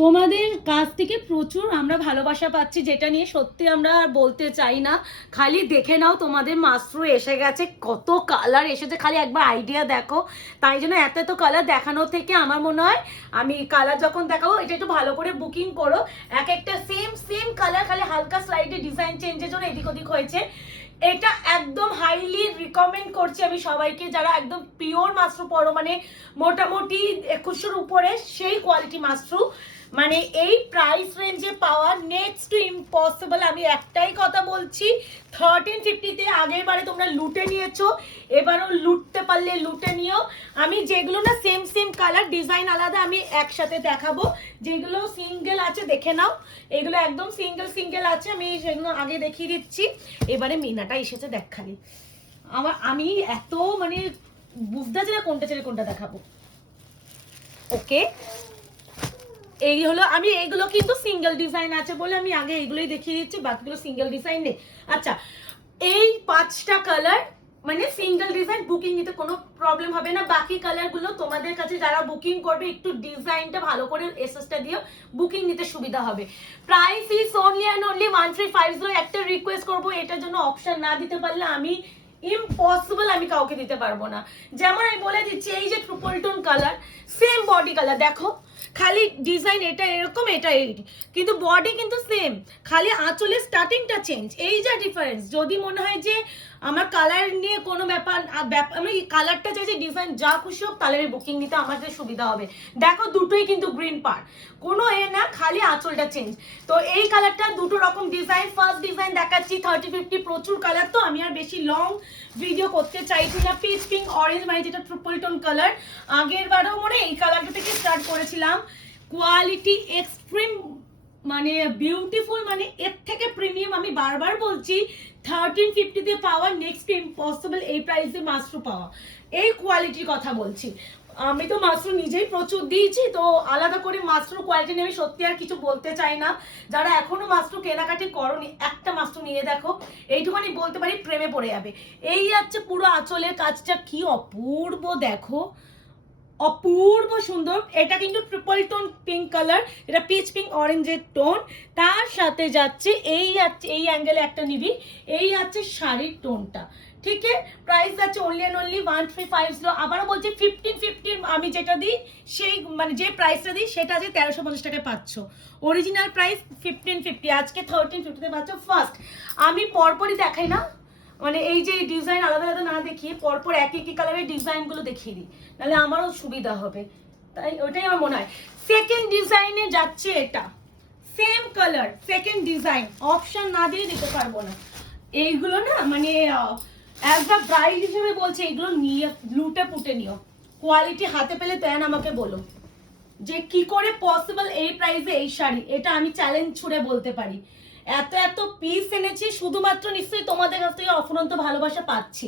তোমাদের কাছ থেকে প্রচুর আমরা ভালোবাসা পাচ্ছি, যেটা নিয়ে সত্যি আমরা আর বলতে চাই না। খালি দেখে নাও তোমাদের মাস্ট্রো এসে গেছে, কত কালার এসেছে। খালি একবার আইডিয়া দেখো। তাই জন্য এত এত কালার দেখানো থেকে আমার মনে হয় আমি কালার যখন দেখাবো, এটা একটু ভালো করে বুকিং করো। এক একটা সেম সেম কালার খালি হালকা স্লাইডে ডিজাইন চেঞ্জের জন্য এদিক ওদিক হয়েছে। এটা একদম হাইলি রিকমেন্ড করছি আমি সবাইকে, যারা একদম পিওর মাশরু পরো মানে মোটামুটি একুশশোর উপরে সেই কোয়ালিটি মাশরু। মানে এই প্রাইস রেঞ্জে পাওয়া নেক্সট টু ইম্পসিবল আমি একটাই কথা বলছি থার্টিন ফিফটিতে আগের বারে তোমরা লুটে নিয়েছো, এবারও লুটতে পারলে লুটে নিও। আমি যেগুলো না সেম সেম কালার ডিজাইন আলাদা, আমি একসাথে দেখাবো। যেগুলো সিঙ্গেল আছে, দেখে নাও। এগুলো একদম সিঙ্গেল সিঙ্গেল আছে, আমি সেগুলো আগে দেখিয়ে দিচ্ছি। এবারে মিনাটা এসেছে, দেখ খালি। আমার, আমি এত মানে বুঝতে না কোনটা ছেড়ে কোনটা দেখাবো। ওকে এই হলো, আমি এইগুলো কিন্তু সিঙ্গেল ডিজাইন আছে বলে আমি আগে এইগুলোই দেখিয়ে দিচ্ছি, বাকিগুলো সিঙ্গেল ডিজাইন নেই। আচ্ছা এই পাঁচটা কালার মানে সিঙ্গেল ডিজাইন বুকিং নিতে কোনো প্রবলেম হবে না। বাকি কালারগুলো তোমাদের কাছে যারা বুকিং করবে, একটু ডিজাইনটা ভালো করে এসএসটা দিও বুকিং নিতে সুবিধা হবে। Price is only and only one three five zero একটা রিকোয়েস্ট করব, এটার জন্য অপশন না দিতে পারলে আমি ইম্পসিবল আমি কাউকে দিতে পারব না। যেমন আমি বলে দিচ্ছি, এই যে triple tone colour same body colour দেখো খালি ডিজাইন এটা এরকম, এটা এই কিন্তু বডি কিন্তু সেম খালি আঁচলের স্টার্টিংটা চেঞ্জ এই যা ডিফারেন্স যদি মনে হয় যে আমার কালার নিয়ে কোনো ব্যাপার আমি কালারটা চাইছি ডিজাইন যা খুশি হোক আমি বুকিং নিতে আমাদের সুবিধা হবে। দেখো দুটোই কিন্তু গ্রিন পার কোনো এ না, খালি আঁচলটা চেঞ্জ তো এই কালারটা দুটো রকম ডিজাইন ফার্স্ট ডিজাইন দেখাচ্ছি থার্টি ফিফটি প্রচুর কালার তো আমি আর বেশি লং ভিডিও করতে চাইছি না। পিচ পিঙ্ক অরেঞ্জ মানে যেটা ট্রিপল টোন কালার আগের বারেও মনে এই কালারটা থেকে স্টার্ট করেছিলাম। কোয়ালিটি এক্সট্রিম মানে বিউটিফুল মানে এর থেকে প্রিমিয়াম আমি বারবার বলছি থার্টিন ফিফটিতে পাওয়া নেক্সট ইম্পসিবল এই প্রাইসে মাশরুম পাওয়া। এই কোয়ালিটির কথা বলছি। আমি তো মাশরুম নিজেই প্রচুর দিয়েছি, তো আলাদা করে মাশরুম কোয়ালিটি নিয়ে আমি সত্যি আর কিছু বলতে চাই না। যারা এখনও মাশরুম কেনাকাটি করনি, একটা মাশরুম নিয়ে দেখো, এইটুখানি বলতে পারি প্রেমে পড়ে যাবে। এই যাচ্ছে পুরো আঁচলের কাজটা কি অপূর্ব, দেখো। অপূর্ব সুন্দর। এটা কিন্তু ট্রিপল টোন পিঙ্ক কালার এটা পিচ পিঙ্ক অরেঞ্জের টোন তার সাথে যাচ্ছে এই যাচ্ছে, এই অ্যাঙ্গেলে একটা নিবি, এই যাচ্ছে শাড়ির টোনটা ঠিক প্রাইস আছে only and only one three five zero আবারও বলছি ফিফটিন ফিফটিন আমি যেটা দিই, সেই মানে যে প্রাইসটা দিই, সেটা আছে তেরোশো পঞ্চাশ টাকায় পাচ্ছ। অরিজিনাল প্রাইস ফিফটিন ফিফটি আজকে থার্টিন ফিফটিতে পাচ্ছ ফার্স্ট আমি পরপরই দেখাই না। মানে এই যে ডিজাইন আলাদা আলাদা না দেখিয়ে পরপর এক একই কালারের ডিজাইনগুলো দেখিয়ে দিই তাহলে আমারও সুবিধা হবে। তাই ওটাই আমার মনে হয়। সেকেন্ড ডিজাইনে যাচ্ছে এটা। Same colour second design option না দিয়ে দিতে পারব না। এইগুলো না মানে অ্যাজ আ ব্রাইড হিসেবে বলছে এগুলো নিয়ে, লুটে পুটে নিও। কোয়ালিটি হাতে পেলে দেন আমাকে বলো। যে কি করে পসিবল এই প্রাইসে এই শাড়ি? এটা আমি চ্যালেঞ্জ ছুড়ে বলতে পারি। এত এত পিস এনেছি শুধুমাত্র নিশ্চয়ই তোমাদের কাছ থেকে অফুরন্ত ভালোবাসা পাচ্ছি।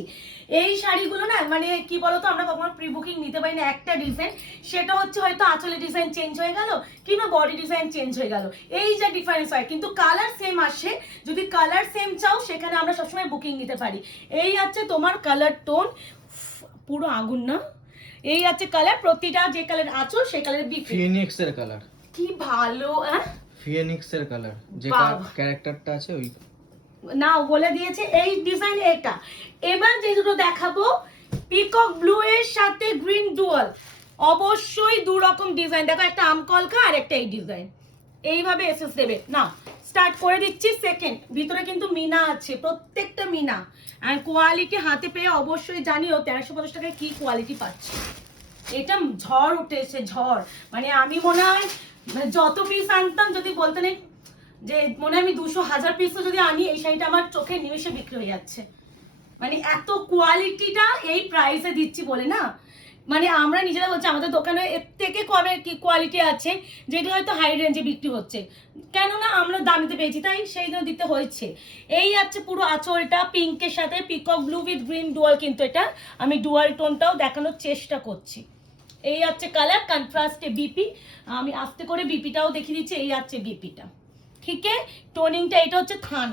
এই শাড়িগুলো না মানে কি বলতো আমরা কখনো প্রি বুকিং নিতে পারি না। একটা ডিজাইন সেটা হচ্ছে হয়তো আঁচলে ডিজাইন চেঞ্জ হয়ে গেল কিংবা বডি ডিজাইন চেঞ্জ হয়ে গেল। এই যা ডিফারেন্স হয় কিন্তু কালার সেম আসে যদি কালার সেম চাও সেখানে আমরা সবসময় বুকিং নিতে পারি। এই আছে তোমার কালার টোন পুরো আগুন না? এই আছে কালার প্রতিটা যে কালার আছো সেই কালার বিক্রি ফিনিক্স এর কালার কি ভালো হ্যাঁ ফিনিক্স এর কালার যে ক্যারেক্টারটা আছে ওই না বলে দিয়েছে এই ডিজাইন এটা। এবার যে দুটো দেখাবো পিকক ব্লু এর সাথে গ্রিন ডুয়াল অবশ্যই দু রকম ডিজাইন দেখো একটা আমকলকা আর একটা এই ডিজাইন এইভাবে এসএস দেবে। না স্টার্ট করে দিচ্ছি সেকেন্ড ভিতরে কিন্তু মিনা আছে প্রত্যেকটা মিনা। আর কোয়ালিটি হাতে পেয়ে অবশ্যই জানিও তেরোশো পঞ্চাশ টাকায় কি কোয়ালিটি পাচ্ছি। এটা ঝড় উঠেছে ঝড়। মানে আমি মনে হয় মানে যত পিস আনতাম, যদি বলতে নেই, যে মনে আমি দুশো হাজার পিসও যদি আনি, এই শাড়িটা আমার চোখে নিমেষে বিক্রি হয়ে যাচ্ছে। মানে এত কোয়ালিটিটা এই প্রাইসে দিচ্ছি বলে না? মানে আমরা নিজেরা বলছি, আমাদের দোকানে এর থেকে কমে কি কোয়ালিটি আছে যেগুলো হয়তো হাই রেঞ্জে বিক্রি হচ্ছে। কেননা আমরা দামিতে পেয়েছি, তাই সেই জন্য দিতে হয়েছে। এই আছে পুরো আঁচলটা পিঙ্কের সাথে peacock blue with green dual কিন্তু এটা আমি ডুয়াল টোনটাও দেখানোর চেষ্টা করছি। এই হচ্ছে কালার কন্ট্রাস্টে বিপি আমি আস্তে করে বিপিটাও দেখিয়ে দিচ্ছি, এই আছে বিপিটা ঠিক টোনিংটা এটা হচ্ছে থান।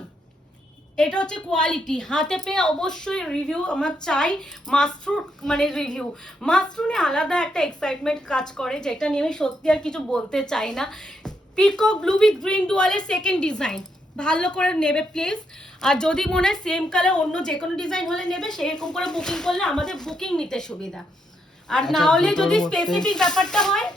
এটা হচ্ছে কোয়ালিটি হাতে পেয়ে অবশ্যই রিভিউ আমার চাই মাশরুম মানে রিভিউ মাশরুমে আলাদা একটা এক্সাইটমেন্ট কাজ করে, যেটা নিয়ে আমি সত্যি আর কিছু বলতে চাই না। পিকক ব্লু উইথ গ্রিন ডুয়ালের সেকেন্ড ডিজাইন ভালো করে নেবে প্লিজ আর যদি মনে হয় সেম কালার অন্য যে কোনো ডিজাইন হলে নেবে, সেরকম করে বুকিং করলে আমাদের বুকিং নিতে সুবিধা। আর না আচ্ছা, হলে যদি স্পেসিফিক ব্যাপারটা হয়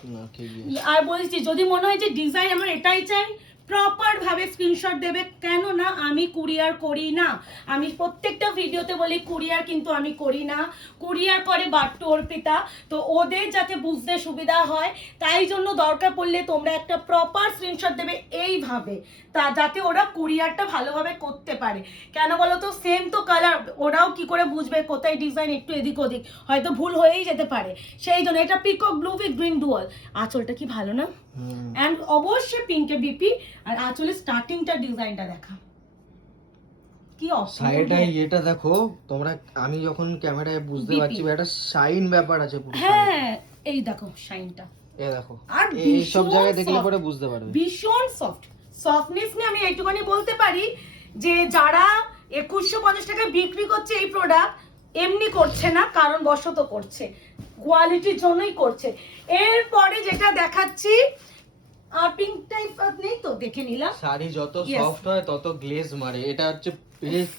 আর বলছি যদি মনে হয় যে ডিজাইন আমার এটাই চাই প্রপার ভাবে স্ক্রিনশট দেবে কেন না আমি কুরিয়ার করি না। আমি প্রত্যেকটা ভিডিওতে বলি কুরিয়ার কিন্তু আমি করি না। কুরিয়ার করে বাট্টু অর্পিতা। তো ওদের যাতে বুঝতে সুবিধা হয়, তাই জন্য দরকার পড়লে তোমরা একটা প্রপার স্ক্রিনশট দেবে এইভাবে। তা যাতে ওরা কুরিয়ারটা ভালোভাবে করতে পারে। কেন বলো তো সেম তো কালার ওরাও কি করে বুঝবে কোথায় ডিজাইন একটু এদিক ওদিক? হয়তো ভুল হয়েই যেতে পারে। সেই জন্য এটা peacock blue with green dual আঁচলটা কি ভালো না। অ্যান্ড অবশ্যই পিঙ্কে বিপি আর আঁচলের স্টার্টিংটা ডিজাইনটা দেখা। কি সাইডে এটা দেখো তোমরা আমি যখন ক্যামেরায় বুঝতে পারছি একটা শাইন ব্যাপার আছে পুরো হ্যাঁ এই দেখো শাইনটা এ দেখো আর এই সব জায়গায় দেখলে পরে বুঝতে পারবে। ভীষণ সফট সফটনেস নিয়ে আমি বলতে পারি যে যারা একুশশো পঞ্চাশ টাকায় বিক্রি করছে এই প্রোডাক্ট এমনি করছে না কারণ বশত করছে। কোয়ালিটির জন্যই করছে। এরপরে যেটা দেখাচ্ছি আর পিঙ্ক টাইপ নেই তো? দেখে নিলাম। শাড়ি যত সফট হয় তত গ্লেজ মারে। এটা হচ্ছে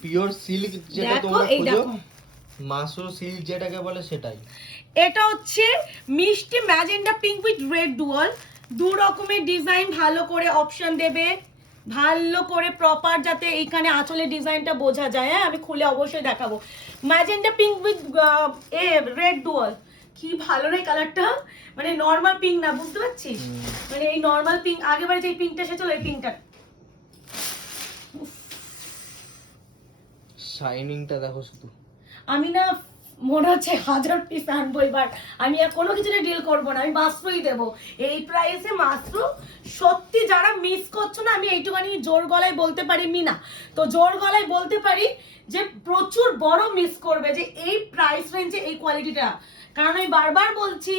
পিওর সিল্ক যেটা তোমরা খুঁজো মাসুর সিল্ক যেটাকে বলে সেটাই। এটা হচ্ছে মিষ্টি magenta pink with red dual দু রকমের ডিজাইন ভালো করে অপশন দেবে। ভালো করে প্রপার যাতে এইখানে আঁচলের ডিজাইনটা বোঝা যায়। হ্যাঁ আমি খুলে অবশ্যই দেখাবো। Magenta pink with a red dual কি ভালো রে কালারটা মানে নর্মাল পিঙ্ক না বুঝতে পারছিস? মানে এই নর্মাল পিঙ্ক আগেবারে যে পিঙ্কটা এসেছিল এই পিঙ্কটা শাইনিংটা দেখো শুধু। আমি না মনে হচ্ছে হাজার পিস আনব এবার আমি আর কোনো কিছুতে ডিল করব না, আমি মাত্রই দেবো। এই প্রাইসে মাত্র সত্যি যারা মিস করছ না, আমি এইটুখানি জোর গলায় বলতে পারি মিনা। তো জোর গলায় বলতে পারি যে প্রচুর বড় মিস করবে যে এই প্রাইস রেঞ্জে এই কোয়ালিটিটা কারণ আমি বারবার বলছি,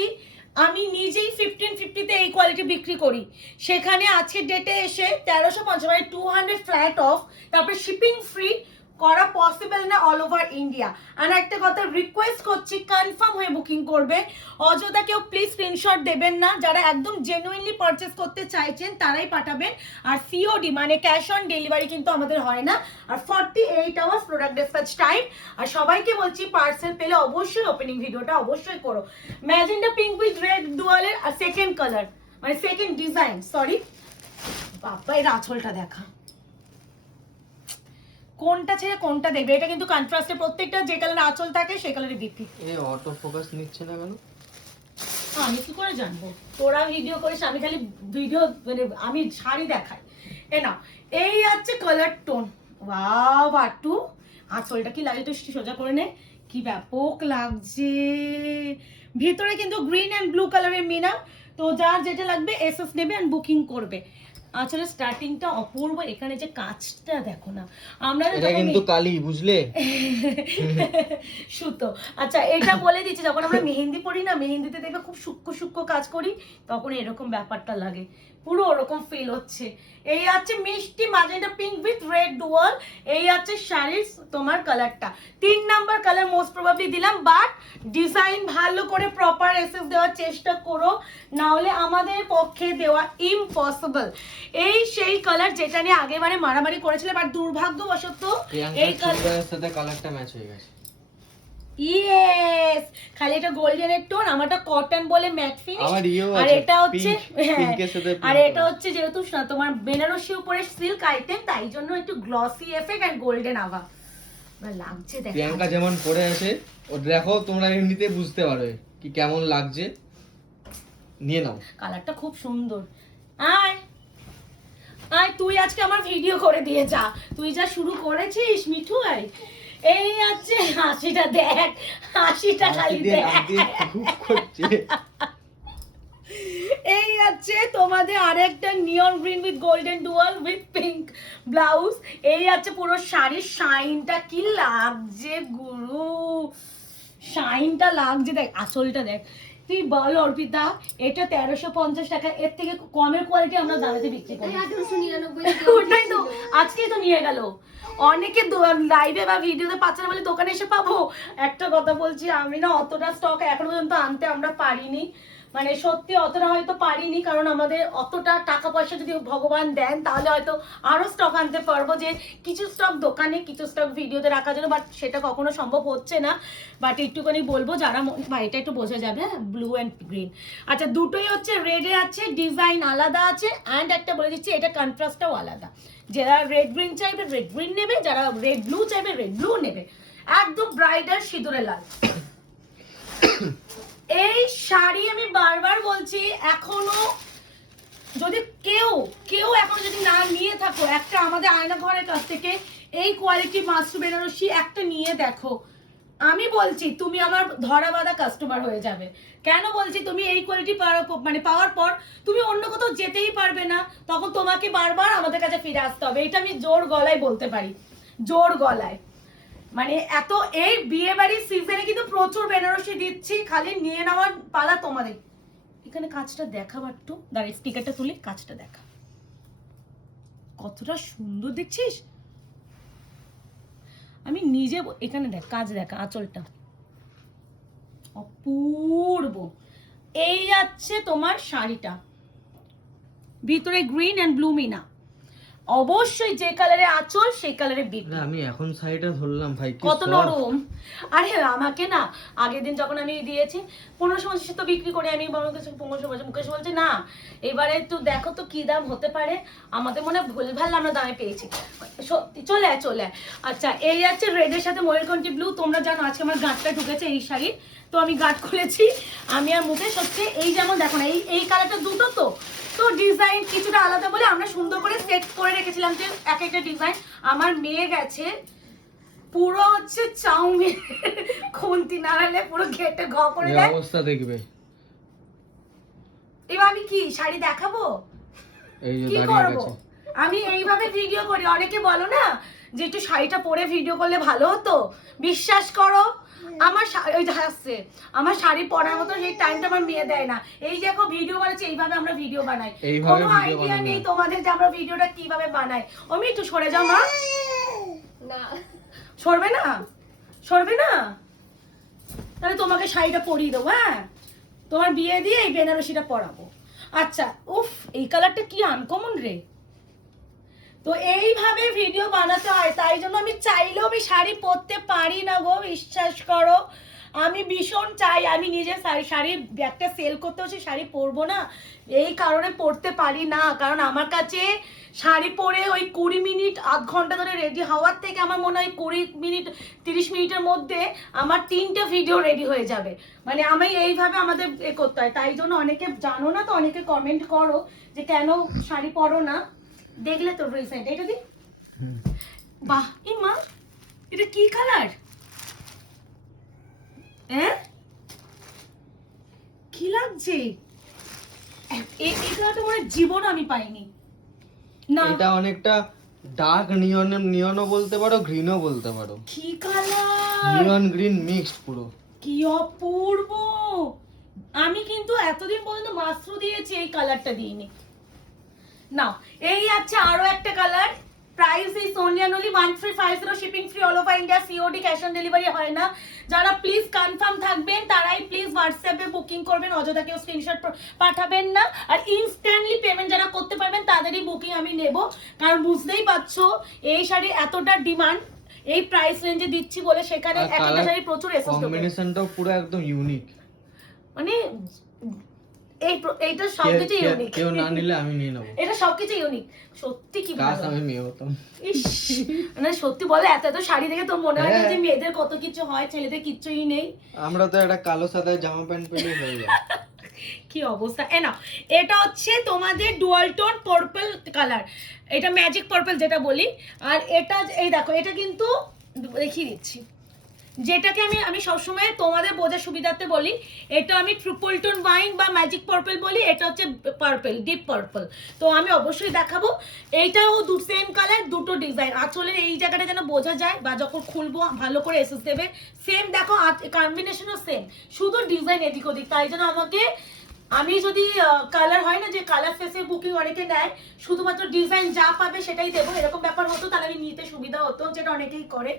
আমি নিজেই ফিফটিন ফিফটিতে এই কোয়ালিটি বিক্রি করি। সেখানে আজকের ডেটে এসে তেরোশো পঞ্চাশ মানে টু হান্ড্রেড ফ্ল্যাট অফ তারপরে শিপিং ফ্রি করা পসিবল না অল ওভার ইন্ডিয়া আর একটা কথা রিকোয়েস্ট করছি কনফার্ম হয়ে বুকিং করবে অযথা কেউ প্লিজ স্ক্রিনশট দেবেন না। যারা একদম জেনুইনলি পারচেস করতে চাইছেন, তারাই পাঠাবেন। আর সিওডি মানে ক্যাশ অন ডেলিভারি কিন্তু আমাদের হয় না। আর forty eight hours product dispatch time আর সবাইকে বলছি পার্সেল পেলে অবশ্যই ওপেনিং ভিডিওটা অবশ্যই করো। ম্যাজেন্ডা পিঙ্ক উইথ রেড ডুয়ালের সেকেন্ড কালার মানে সেকেন্ড ডিজাইন সরি বাবা এর আঁচলটা দেখা। কোনটা ছেড়ে কোনটা দেখবে এটা কিন্তু কন্ট্রাস্টে প্রত্যেকটা যে কালার আঁচল থাকে সে কালারে বিপি এ অটো ফোকাস নিচ্ছে না কেন? আমি কি করে জানব? তোরা ভিডিও করিস আমি খালি ভিডিও মানে আমি শাড়ি দেখাই। এ না এই আছে কালার টোন ওয়াও বাটু। আঁচলটা কি লাগে একটু সোজা করে নে। কি ব্যাপক লাগছে। ভিতরে কিন্তু গ্রিন অ্যান্ড ব্লু কালারের মিনা। তো যার যেটা লাগবে এসএস নেবে অ্যান্ড বুকিং করবে। আঁচলের স্টার্টিংটা অপূর্ব এখানে যে কাজটা দেখো না আমরা এটা কিন্তু কালি বুঝলে? সুতো। আচ্ছা এটা বলে দিচ্ছি যখন আমরা মেহেন্দি পড়ি না মেহেন্দিতে দেখবে খুব সূক্ষ্ম সূক্ষ্ম কাজ করি তখন এরকম ব্যাপারটা লাগে। পুরো ওরকম ফিল হচ্ছে। এই আছে মিষ্টি magenta pink with red dual এই আছে শাড়ির তোমার কালারটা তিন নাম্বার কালার মোস্ট প্রবাবলি দিলাম বাট ডিজাইন ভালো করে প্রপার এসএস দেওয়ার চেষ্টা করো না হলে আমাদের পক্ষে দেওয়া ইম্পসিবল এই সেই কালার যেটা নিয়ে আগেবারে মারামারি করেছিলে বাট দুর্ভাগ্যবশত এই কালার সাথে কালারটা ম্যাচ হয়ে গেছে। ইয়েস খালি এটা গোল্ডেনের টোন আমারটা কটন বলে ম্যাট ফিনিশ আর এটা হচ্ছে আর এটা হচ্ছে যেহেতু তোমার বেনারসি উপরে সিল্ক আইটেম তাই জন্য একটু গ্লসি এফেক্ট আর গোল্ডেন আভা লাগছে দেখ প্রিয়াঙ্কা যেমন পরে আছে ও দেখো তোমরা এমনিতে বুঝতে পারবে কি কেমন লাগছে। নিয়ে নাও। কালারটা খুব সুন্দর। আয় আয় তুই আজকে আমার ভিডিও করে দিয়ে যা। তুই যা শুরু করেছিস মিঠু আয় এই আছে হাসিটা দেখ হাসিটা খালি দেখ এই আছে তোমাদের আরেকটা neon green with golden dual with pink blouse এই আছে পুরো শাড়ির শাইনটা কি লাগছে গুরু? শাইনটা লাগছে দেখ আসলটা দেখ। তুই বল, অর্পিতা, এটা তেরোশো পঞ্চাশ টাকা, এর থেকে কমের কোয়ালিটি আমরা দাঁড়াতে বিক্রি করি। ওটাই তো, আজকেই তো নিয়ে গেল। অনেকে লাইভে বা ভিডিওতে পাচ্ছে বলে দোকানে এসে পাবো। একটা কথা বলছি, আমি না অতটা স্টক এখনও পর্যন্ত আনতে আমরা পারিনি। মানে সত্যি অতটা হয়তো পারিনি, কারণ আমাদের অতটা টাকা পয়সা যদি ভগবান দেন, তাহলে হয়তো আরও স্টক আনতে পারব যে কিছু স্টক দোকানে, কিছু স্টক ভিডিওতে রাখার জন্য বাট সেটা কখনো সম্ভব হচ্ছে না। বাট একটুখানি বলব, যারা বা এটা একটু বোঝা যাবে হ্যাঁ? ব্লু অ্যান্ড গ্রিন আচ্ছা দুটোই হচ্ছে রেডে আছে ডিজাইন আলাদা আছে অ্যান্ড একটা বলে দিচ্ছি, এটা কন্ট্রাস্টটাও আলাদা। যারা রেড গ্রিন চাইবে রেড গ্রিন নেবে, যারা রেড ব্লু চাইবে রেড ব্লু নেবে। একদম ব্রাইডার সিঁদুরে লাল। এই শাড়ি আমি বারবার বলছি, এখনও যদি কেউ কেউ এখনও যদি না নিয়ে থাকো, একটা আমাদের আয়না ঘরের কাছ থেকে এই কোয়ালিটি মাস্টার বেনারসি একটা নিয়ে দেখো। আমি বলছি, তুমি আমার ধরা বাঁধা কাস্টমার হয়ে যাবে। কেন বলছি, তুমি এই কোয়ালিটি মানে পাওয়ার পর তুমি অন্য কোথাও যেতেই পারবে না, তখন তোমাকে বারবার আমাদের কাছে ফিরে আসতে হবে। এটা আমি জোর গলায় বলতে পারি। জোর গলায়। মানে এত এই বিয়ে বাড়ির সিজনে কিন্তু প্রচুর বেনারসি দিচ্ছি, খালি নিয়ে নেওয়ার পালা তোমাদের। এখানে কাজটা দেখাবার একটু দাঁড়িয়ে স্টিকারটা তুলে, কাজটা দেখা। কতটা সুন্দর দেখছিস? আমি নিজে এখানে দেখ, কাজ দেখা, আঁচলটা। অপূর্ব। এই যাচ্ছে তোমার শাড়িটা। ভিতরে গ্রিন অ্যান্ড ব্লু মিনা অবশ্যই যে কালারে আঁচল সেই কালারে বিক্রি। আমি এখন শাড়িটা ধরলাম ভাই কত নরম। আরে আমাকে না আগের দিন যখন আমি দিয়েছি পনেরোশো পঞ্চাশে তো বিক্রি করে আমি বড় কিছু পনেরোশো পঞ্চাশ মুকেশ বলছে না এবারে একটু দেখো তো কি দাম হতে পারে। আমাদের মনে হয় ভুলভাল আমরা দামে পেয়েছি। সত্যি চলে আয় চলে আচ্ছা এই আছে রেডের সাথে ময়ূরকণ্ঠী ব্লু তোমরা জানো আজকে আমার গাঁটটা ঢুকেছে এই শাড়ির। তো আমি গাঁট খুলেছি। আমি আর মুখে সত্যি এই যেমন দেখো না এই এই কালারটা দুটো তো। তো ডিজাইন কিছুটা আলাদা বলে আমরা সুন্দর করে সেট করে রেখেছিলাম যে এক একটা ডিজাইন আমার মেয়ে গেছে পুরো হচ্ছে চাউমিন খুন্তি নাড়ালে পুরো ঘেটে ঘ করে দেয়। অবস্থা দেখবে। এবার আমি কি শাড়ি দেখাবো? এই যে কি দাঁড়িয়ে করব? গেছে। আমি এইভাবে ভিডিও করি অনেকে বলো না যে একটু শাড়িটা পরে ভিডিও করলে ভালো হতো? বিশ্বাস করো? আমার ওই যে হাসছে আমার শাড়ি পরার মতো সেই টাইমটা আমার মেয়ে দেয় না। এই যে এখন ভিডিও বানাচ্ছে এইভাবে আমরা ভিডিও বানাই। কোনো আইডিয়া নেই। তোমাদের যে আমরা ভিডিওটা কীভাবে বানাই। আমি একটু সরে যাও মা। না। সরবে না? সরবে না? তাহলে তোমাকে শাড়িটা পরিয়ে দেবো হ্যাঁ? তোমার বিয়ে দিয়ে এই বেনারসিটা পরাবো। আচ্ছা উফ এই কালারটা কি আনকমন রে? তো এইভাবে ভিডিও বানাতে হয়, তাই জন্য আমি চাইলেও আমি শাড়ি পরতে পারি না গো, বিশ্বাস করো। আমি ভীষণ চাই, আমি নিজে শাড়ি শাড়ি একটা সেল করতেও হচ্ছে শাড়ি পরবো না। এই কারণে পরতে পারি না, কারণ আমার কাছে শাড়ি পরে ওই কুড়ি মিনিট, আধ ঘণ্টা ধরে রেডি হওয়ার থেকে আমার মনে হয় কুড়ি মিনিট, তিরিশ মিনিটের মধ্যে আমার তিনটে ভিডিও রেডি হয়ে যাবে। মানে আমি এইভাবে আমাদের এ করতে হয়, তাই জন্য অনেকে জানো না তো, অনেকে কমেন্ট করো যে কেন শাড়ি পরো না। দেখলে তো রিসেন্ট এটা দি? বাহ ই মা এটা কি কালার হ্যাঁ? কি লাগছে? এই কালারটা মনে হয় জীবন আমি পাইনি। না। এটা অনেকটা ডার্ক নিয়ন নিয়নও বলতে পারো গ্রিনও বলতে পারো। কি কালার নিয়ন গ্রিন মিক্সড পুরো। কি অপূর্ব! আমি কিন্তু এতদিন পর্যন্ত মাস্ত্র দিয়েছি এই কালারটা দিইনি। না এই আছে আরও একটা কালার প্রাইস এই সোনিয়ান only one three five zero shipping free all over India COD cash on delivery হয় না। যারা প্লিজ কনফার্ম থাকবেন তারাই প্লিজ হোয়াটসঅ্যাপে বুকিং করবেন অযথা কেউ স্ক্রিনশট পাঠাবেন না। আর ইনস্ট্যান্টলি পেমেন্ট যারা করতে পারবেন তাদেরই বুকিং আমি নেব। কারণ বুঝতেই পারছ এই শাড়ি এতটা ডিমান্ড এই প্রাইস রেঞ্জে দিচ্ছি বলে সেখানে একটা শাড়ি প্রচুর এসেস কম্বিনেশনটাও পুরো একদম ইউনিক মানে এই প্র- এইটা সবকিছু ইউনিক কেউ না নিলে আমি নিয়ে নেব। এটা সবকিছু ইউনিক সত্যি কি ভালো আমি মেয়ে হতাম মানে সত্যি বলে এত এত শাড়ি দেখে তোর মনে হয় না যে হ্যাঁ। মেয়েদের কত কিছু হয় ছেলেদের কিচ্ছুই নেই। আমরা তো একটা কালো সাদা জামা প্যান্ট পেলেই হয়ে যায় কি অবস্থা? এ না এটা হচ্ছে তোমাদের ডুয়াল টোন পার্পল কালার এটা ম্যাজিক পার্পল যেটা বলি। আর এটা এই দেখো এটা কিন্তু দেখিয়ে দিচ্ছি। যেটাকে আমি আমি সবসময় তোমাদের বোঝার সুবিধাতে বলি, এটা আমি ট্রিপল টোন ওয়াইন বা ম্যাজিক পার্পল বলি, এটা হচ্ছে পার্পল, ডিপ পার্পল। তো আমি অবশ্যই দেখাবো, এইটাও দু সেম কালার দুটো ডিজাইন আঁচলের এই জায়গাটা যেন বোঝা যায় বা যখন খুলবো, ভালো করে এসেস দেবে। সেম দেখো কম্বিনেশনও সেম শুধু ডিজাইন এদিক ওদিক, তাই জন্য আমাকে আমি যদি কালার হয় না, যে কালার ফেসে বুকিং অনেকে নেয়, শুধুমাত্র ডিজাইন যা পাবে সেটাই দেবো। এরকম ব্যাপার হতো, তাহলে আমি নিতে সুবিধা হতো, যেটা অনেকেই করে।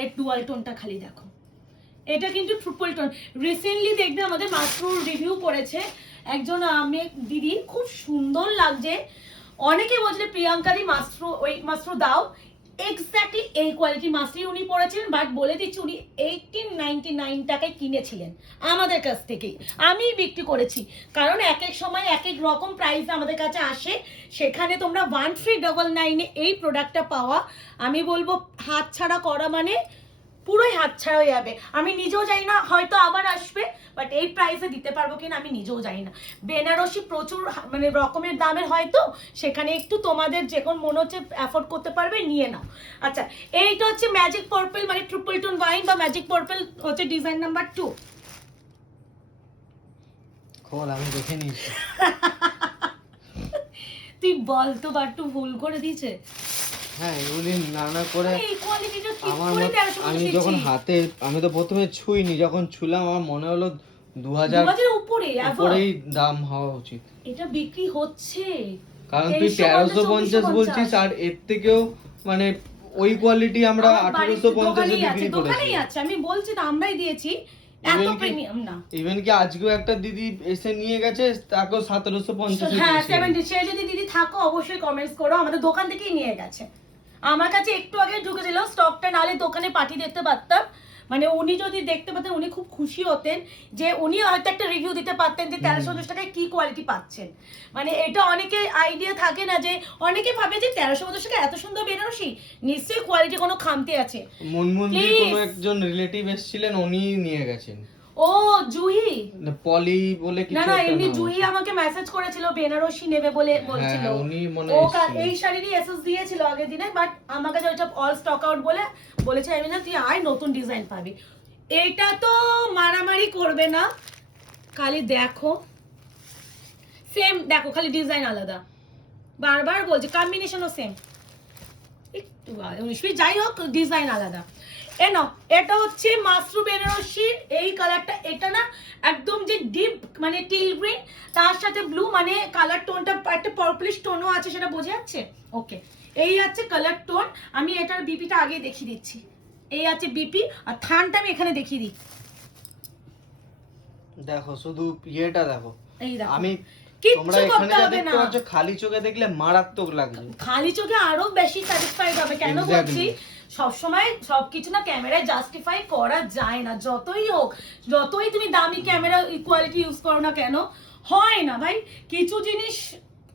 এর ডুয়াল টোনটা খালি দেখো। এটা কিন্তু ট্রিপল টোন রিসেন্টলি দেখবে আমাদের মাশরুম রিভিউ করেছে একজন আমি দিদি। খুব সুন্দর লাগছে। অনেকে বলছে প্রিয়াঙ্কারই মাস্ট্রো ওই মাস্ট্রো দাও। এক্স্যাক্টলি এই কোয়ালিটি মাস্ট্রি উনি পড়েছিলেন বাট বলে দিচ্ছি উনি এইটিন নাইনটি নাইন টাকায় কিনেছিলেন আমাদের কাছ থেকেই। আমি বিক্রি করেছি। কারণ এক এক সময় এক এক রকম প্রাইস আমাদের কাছে আসে। সেখানে তোমরা ওয়ান থ্রি ডবল নাইনে এই প্রোডাক্টটা পাওয়া। আমি বলব হাত ছাড়া করা মানে পুরোই হাতছাড়া হয়ে যাবে। আমি নিজেও জানি না হয়তো আবার আসবে বাট এই প্রাইসে দিতে পারব কিনা আমি নিজেও জানি না। বেনারসি প্রচুর মানে রকমের দামের হয়তো সেখানে একটু তোমাদের যে কোন মনে হচ্ছে অ্যাফোর্ড করতে পারবে নিয়ে নাও। আচ্ছা এইটা হচ্ছে ম্যাজিক পার্পল মানে ট্রিপল টোন ওয়াইন বা ম্যাজিক পার্পল হচ্ছে ডিজাইন নাম্বার টু খোল আমি দেখে নিয়েছি তুই বল তো বা একটু ভুল করে দিয়েছে। হ্যাঁ এগুলি নানা করে আমার আমি যখন হাতে আমি তো প্রথমে ছুঁইনি যখন ছুলাম আমার মনে হলো দু হাজার উপরে উপরেই দাম হওয়া উচিত। এটা বিক্রি হচ্ছে। কারণ তুই তেরোশো পঞ্চাশ, বলছিস আর এর থেকেও মানে ওই কোয়ালিটি আমরা আঠারোশো পঞ্চাশে বিক্রি করেছি। আছে আমি বলছি তো আমরাই দিয়েছি এত প্রিমিয়াম না। ইভেন কি আজকেও একটা দিদি এসে নিয়ে গেছে তাকেও সতেরোশো পঞ্চাশে হ্যাঁ সেভেন্টি সে যদি দিদি থাকো অবশ্যই কমেন্টস করো আমাদের দোকান থেকেই নিয়ে গেছে। আমার কাছে একটু আগে ঢুকেছিল স্টকটা নালে দোকানে পাঠিয়ে দেখতে পারতাম। মানে উনি যদি দেখতে পারতেন উনি খুব খুশি হতেন যে উনি হয়তো একটা রিভিউ দিতে পারতেন যে তেরোশো পঞ্চাশ টাকায় কি কোয়ালিটি পাচ্ছেন। মানে এটা অনেকে আইডিয়া থাকে না যে অনেকে ভাবে যে তেরোশো পঞ্চাশ টাকা এত সুন্দর বেনারসি নিশ্চয়ই কোয়ালিটি কোনো খামতি আছে। মুনমুন্দি Please. কোনো একজন রিলেটিভ এসেছিলেন উনি নিয়ে গেছেন। ও জুহি। পলি বলে কিছু না না এমনি জুহি আমাকে মেসেজ করেছিল বেনারসি নেবে বলে বলছিল। হ্যাঁ, উনি মনে ও। এই শাড়িরই এসএস দিয়েছিল আগের দিনে বাট আমার কাছে ওইটা অল স্টক আউট বলে বলেছে আমি না তুই আয় নতুন ডিজাইন পাবি। এইটা তো মারামারি করবে না। খালি দেখো। সেম দেখো খালি ডিজাইন আলাদা। বারবার বলছি কম্বিনেশনও সেম একটু যাই হোক ডিজাইন আলাদা। এ নাও এটা হচ্ছে মাশরু বেনারসির এই কালারটা এটা না একদম যে ডিপ মানে টিল গ্রিন তার সাথে ব্লু মানে কালার টোনটা একটা পার্পলিশ টোনও আছে সেটা বোঝা যাচ্ছে? ওকে এই আছে কালার টোন আমি এটার বিপিটা আগে দেখিয়ে দিচ্ছি। এই আছে বিপি আর থানটা আমি এখানে দেখিয়ে দিই। দেখো শুধু ইয়েটা দেখো। এই দেখো। আমি তোমরা এখানে যা না দেখতে পাচ্ছ খালি চোখে দেখলে মারাত্মক লাগছে খালি চোখে আরও বেশি স্যাটিসফাইড হবে কেন বলছি? সবসময় সবকিছু না ক্যামেরায় জাস্টিফাই করা যায় না। যতই হোক যতই তুমি দামি ক্যামেরা কোয়ালিটি ইউজ করো না কেন হয় না ভাই। কিছু জিনিস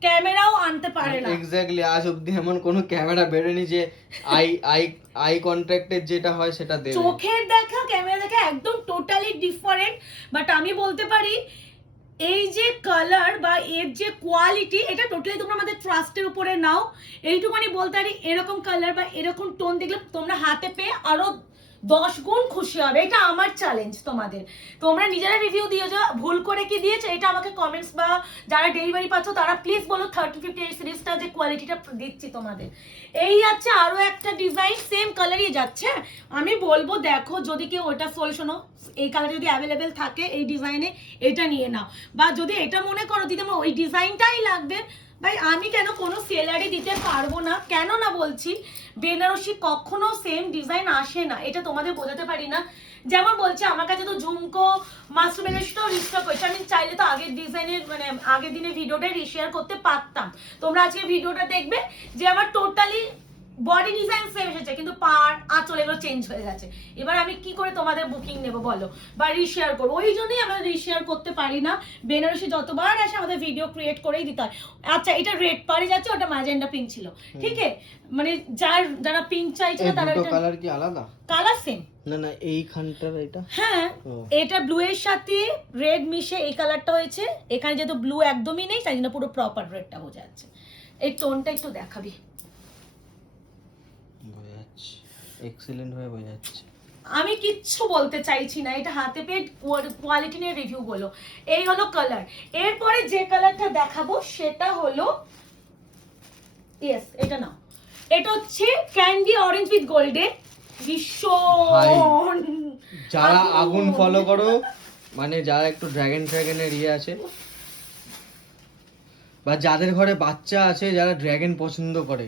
ক্যামেরাও আনতে পারে না। এক্স্যাক্টলি আজ অবধি এমন কোনো ক্যামেরা বেরোয়নি যে আই আই আই কন্ট্যাক্টের যেটা হয় সেটা দেবে। চোখের দেখা ক্যামেরা দেখা একদম টোটালি ডিফারেন্ট বাট আমি বলতে পারি এই যে কালার বা এর যে কোয়ালিটি এটা টোটালি তোমরা আমাদের ট্রাস্টের উপরে নাও। এইটুকুনি বলতে পারি, এরকম কালার বা এরকম টোন দেখলে তোমরা হাতে পেয়ে আরও দশ গুণ খুশি হবে, এটা আমার চ্যালেঞ্জ তোমাদের। তোমরা নিজেরা রিভিউ দিয়ে যাও ভুল করে কি দিয়েছ, এটা আমাকে কমেন্টস বা যারা ডেলিভারি পাচ্ছ, তারা প্লিজ বলো থার্টি ফিফটি এই সিরিজটা যে কোয়ালিটিটা দিচ্ছি তোমাদের। এই আছে আরও একটা ডিজাইন সেম কালারই যাচ্ছে। আমি বলব দেখো, যদি কেউ ওটা সলিউশনও এই কালার যদি অ্যাভেলেবেল থাকে এই ডিজাইনে এটা নিয়ে নাও। বা যদি এটা মনে করো, দিদি আমার ওই ডিজাইনটাই লাগবে ভাই, আমি কেন কোনো সেলারি দিতে পারব না? কেন না বলছি, বেনারসি কখনো সেম ডিজাইন আসে না। এটা তোমাদের বোঝাতে পারি না। যেমন বলছে, আমার কাছে তো ঝুমকো মাস্টার বেনারসিটাও রিস্টক হয়েছে আমি চাইলে তো আগের ডিজাইনের মানে আগের দিনের ভিডিওটাই রিশেয়ার করতে পারতাম। তোমরা আজকে ভিডিওটা দেখবে যে আমার টোটালি বডি ডিজাইন সেম এসেছে কিন্তু পার আঁচল এগুলো চেঞ্জ হয়ে গেছে। এবার আমি কি করে তোমাদের বুকিং নেব বলো? বা রিশেয়ার করব। ওই জন্যই আমরা রিশেয়ার করতে পারি না। বেনারসি যতবার আসে আমাদের ভিডিও ক্রিয়েট করেই দিতে হয়। আচ্ছা এটা রেড পারে যাচ্ছে ওটা ম্যাজেন্ডা পিঙ্ক ছিল। ঠিক আছে? মানে যার যারা পিঙ্ক চাইছিল এই তারা কালার কি আলাদা? কালার সেম না না এইখানটার এটা? হ্যাঁ এটা ব্লু এর সাথে রেড মিশে এই কালারটা হয়েছে। এখানে যেহেতু ব্লু একদমই নেই তাই জন্য পুরো প্রপার রেডটা বোঝা যাচ্ছে। এই টোনটা একটু দেখাবি বোঝা যাচ্ছে এক্সিলেন্ট হয়ে বোঝা যাচ্ছে আমি কিচ্ছু বলতে চাইছি না এটা হাতে পেয়ে কোয়ালিটি নিয়ে রিভিউ বলো। এই হলো কালার এরপরে যে কালারটা দেখাবো সেটা হলো ইয়েস এটা না এটা হচ্ছে ক্যান্ডি অরেঞ্জ উইথ গোল্ডে ভীষণ! যারা আগুন। ফলো করো মানে যারা একটু ড্রাগন ড্রাগনের ইয়ে আছে বা যাদের ঘরে বাচ্চা আছে যারা ড্রাগন পছন্দ করে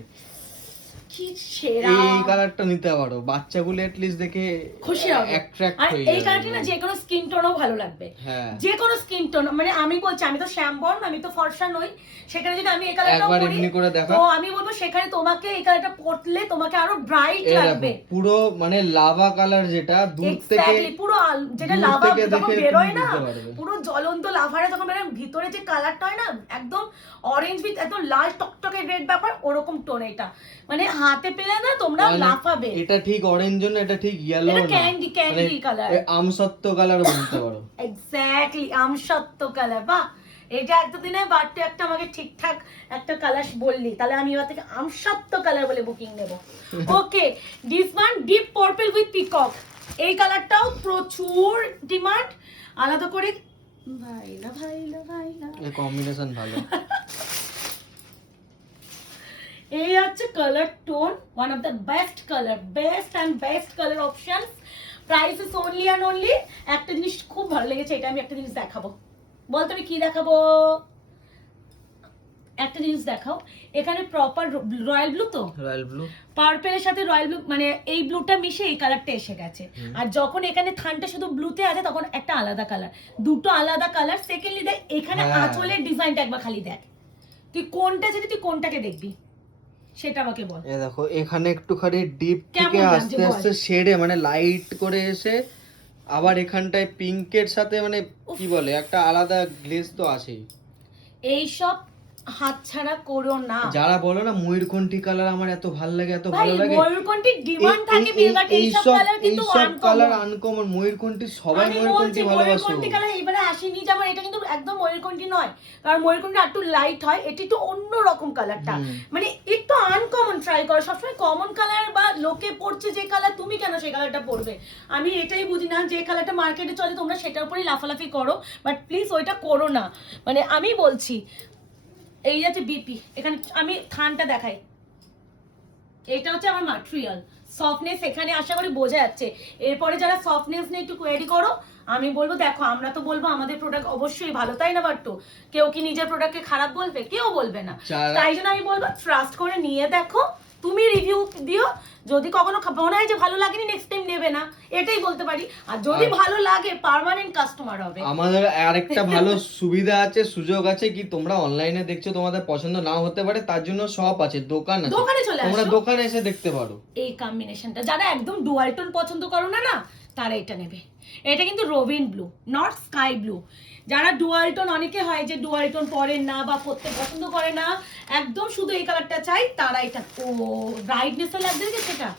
কি সেরা? এই কালারটা নিতে পারো। বাচ্চাগুলো লিস্ট দেখে খুশি হবে। অ্যাট্রাক্ট হয়ে এই কালারটি না যে কোনো স্কিন টোনও ভালো লাগবে। হ্যাঁ। যে কোনো স্কিন টোন মানে আমি বলছি আমি তো শ্যামবর্ণ আমি তো ফর্সা নই। সেখানে যদি আমি এই কালারটা একবার এমনি করে দেখা। তো আমি বলব সেখানে তোমাকে এই কালারটা পরলে তোমাকে আরও ব্রাইট লাগবে। পুরো মানে লাভা কালার যেটা দূর থেকে পুরো যেটা লাভা যখন দেখে বেরোয় না পুরো জ্বলন্ত লাভারে যখন বেরোয় ভিতরে যে কালারটা হয় না একদম অরেঞ্জ উইথ একদম লাল টকটকে রেড ব্যাপার ওরকম টোন এটা। মানে হাতে পেলে না তোমরা লাফাবে। এটা ঠিক অরেঞ্জ না এটা ঠিক ইয়েলো এটা না। ক্যান্ডি ক্যান্ডি কালার এ আমসত্ত্ব কালার বলতে পারো। এক্স্যাক্টলি আমসত্ত্ব কালার বাহ। এটা একটা দিনে বাড়তে একটা আমাকে ঠিকঠাক একটা কালার বললি। তাহলে আমি এবার থেকে আমসত্ত্ব কালার বলে বুকিং নেব। Okay this one deep purple with peacock এই কালারটাও প্রচুর ডিমান্ড আলাদা করে ভাইলা ভাইলা ভাইলা এই কম্বিনেশন ভালো। এই হচ্ছে colour tone one of the best colour best and best colour option price is only and only একটা জিনিস খুব ভালো লেগেছে এটা আমি একটা জিনিস দেখাবো। বল তুমি কি দেখাবো? একটা জিনিস দেখাও। এখানে প্রপার রয়্যাল ব্লু তো? রয়্যাল ব্লু পার্পেলের সাথে রয়্যাল ব্লু মানে এই ব্লুটা মিশে এই কালারটা এসে গেছে। আর যখন এখানে থানটা শুধু ব্লুতে আছে তখন একটা আলাদা কালার দুটো আলাদা কালার সেকেন্ডলি দেখ এখানে হ্যাঁ। আঁচলের ডিজাইনটা একবার খালি দেখ। তুই কোনটা যদি তুই কোনটাকে দেখবি? সেটা আমাকে বল। এই দেখো এখানে একটুখানি ডিপ থেকে আস্তে আস্তে শেডে মানে লাইট করে এসে আবার এখানটায় পিঙ্কের সাথে মানে কি বলে একটা আলাদা গ্লেজ তো আছেই। এইসব হাতছাড়া করো না। যারা বলো না ময়ূরকণ্ঠী কালার আমার এত ভালো লাগে এত ভালো লাগে? ময়ূরকণ্ঠীর ডিমান্ড থাকে এই- এইসব কালার কিন্তু এইসব কালার আনকমন ময়ূরকণ্ঠী সবাই ময়ূরকণ্ঠী ভালোবাসো। ময়ূরকণ্ঠী কালার এবারে আসেনি যেমন এটা কিন্তু একদম ময়ূরকণ্ঠী নয়। কারণ ময়ূরকণ্ঠী একটু লাইট হয় এটি একটু অন্য রকম কালারটা মানে একটু আনকমন ট্রাই করো। সবসময় কমন কালার বা লোকে পড়ছে যে কালার তুমি কেন সেই কালারটা পরবে আমি এটাই বুঝি না যে কালারটা মার্কেটে চলে তোমরা সেটার উপরেই লাফালাফি করো। বাট প্লিজ ওইটা করো না। মানে আমি বলছি এই যাচ্ছে বিপি এখানে আমি থানটা দেখাই। এটা হচ্ছে আমার ম্যাটেরিয়াল সফটনেস এখানে আশা করি বোঝা যাচ্ছে। এরপরে যারা সফটনেস নিয়ে একটু কোয়ারি করো আমি বলব দেখো আমরা তো বলব আমাদের প্রোডাক্ট অবশ্যই ভালো তাই না বাট্টু? কেউ কি নিজের প্রোডাক্টকে খারাপ বলবে? কেউ বলবে না। তাই জন্য আমি বলব ট্রাস্ট করে নিয়ে দেখো। তুমি রিভিউ দিও। যদি কখনো মনে হয় যে ভালো লাগেনি নেক্সট টাইম নেবে না। এটাই বলতে পারি। আর যদি ভালো লাগে পার্মানেন্ট কাস্টমার হবে। আমাদের আরেকটা ভালো সুবিধা আছে সুযোগ আছে কি তোমরা অনলাইনে দেখছ তোমাদের পছন্দ নাও হতে পারে তার জন্য শপ আছে দোকান আছে। দোকানে চলে আসো। তোমরা দোকানে এসে দেখতে পারো। এই কম্বিনেশনটা যারা একদম ডুয়াল টোন পছন্দ করো না না তারা এটা নেবে। এটা কিন্তু robin blue not sky blue যারা ডুয়াল টোন অনেকে হয় যে ডুয়াল টোন পরেন না বা পরতে পছন্দ করে না একদম শুধু এই কালারটা চাই তারা এটা ও ব্রাইটনেস লাগছে দেখে সেটা?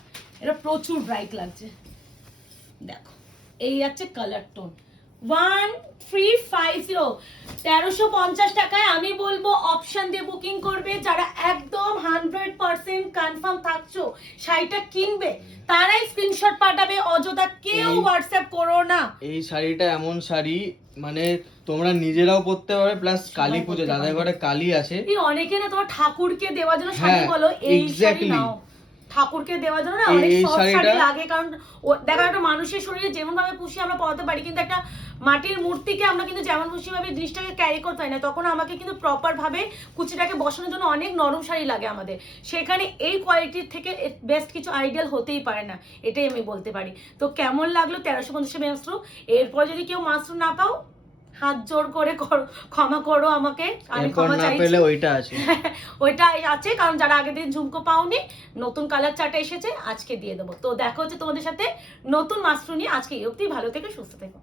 এটা প্রচুর ব্রাইট লাগছে। দেখো এই যাচ্ছে colour tone one three five zero তেরোশো পঞ্চাশ টাকায় আমি বলব অপশন দিয়ে বুকিং করবে। যারা একদম হান্ড্রেড পার্সেন্ট কনফার্ম থাকছো শাড়িটা কিনবে তারাই স্ক্রিনশট পাঠাবে। অযথা কেউ হোয়াটসঅ্যাপ করো না। এই শাড়িটা এমন শাড়ি মানে তোমরা নিজেরাও পরতে পারবে প্লাস কালী পুজো যাদের ঘরে কালী আছে। অনেকে না তোমার ঠাকুরকে দেওয়ার জন্য শাড়ি হ্যাঁ, বলো এই শাড়ি নাও। ঠাকুরকে দেওয়ার জন্য না অনেক সব শাড়ি লাগে কারণ দেখো একটা মানুষের শরীরে যেমন ভাবে খুশি আমরা পড়াতে পারি কিন্তু একটা মাটির মূর্তিকে আমরা কিন্তু যেমন খুশি ভাবে জিনিসটাকে ক্যারি করতে হয় না তখন আমাকে কিন্তু প্রপার ভাবে কুচিটাকে বসানোর জন্য অনেক নরম শাড়ি লাগে আমাদের। সেখানে এই কোয়ালিটির থেকে বেস্ট কিছু আইডিয়াল হতেই পারে না এটাই আমি বলতে পারি। তো কেমন লাগল তেরোশো পঞ্চাশ মাশরু এরপর যদি কেউ মাশরু না পাও হাত জোর করে করো- ক্ষমা করো আমাকে আমি ক্ষমা চাইছি। ওইটা আছে। ওইটা আছে কারণ যারা আগের দিন ঝুমকো পাওনি নতুন কালার চাটা এসেছে আজকে দিয়ে দেবো। তো দেখো হচ্ছে তোমাদের সাথে নতুন মাশরুম নিয়ে আজকে এই অবধি। ভালো থেকে সুস্থ থেকো।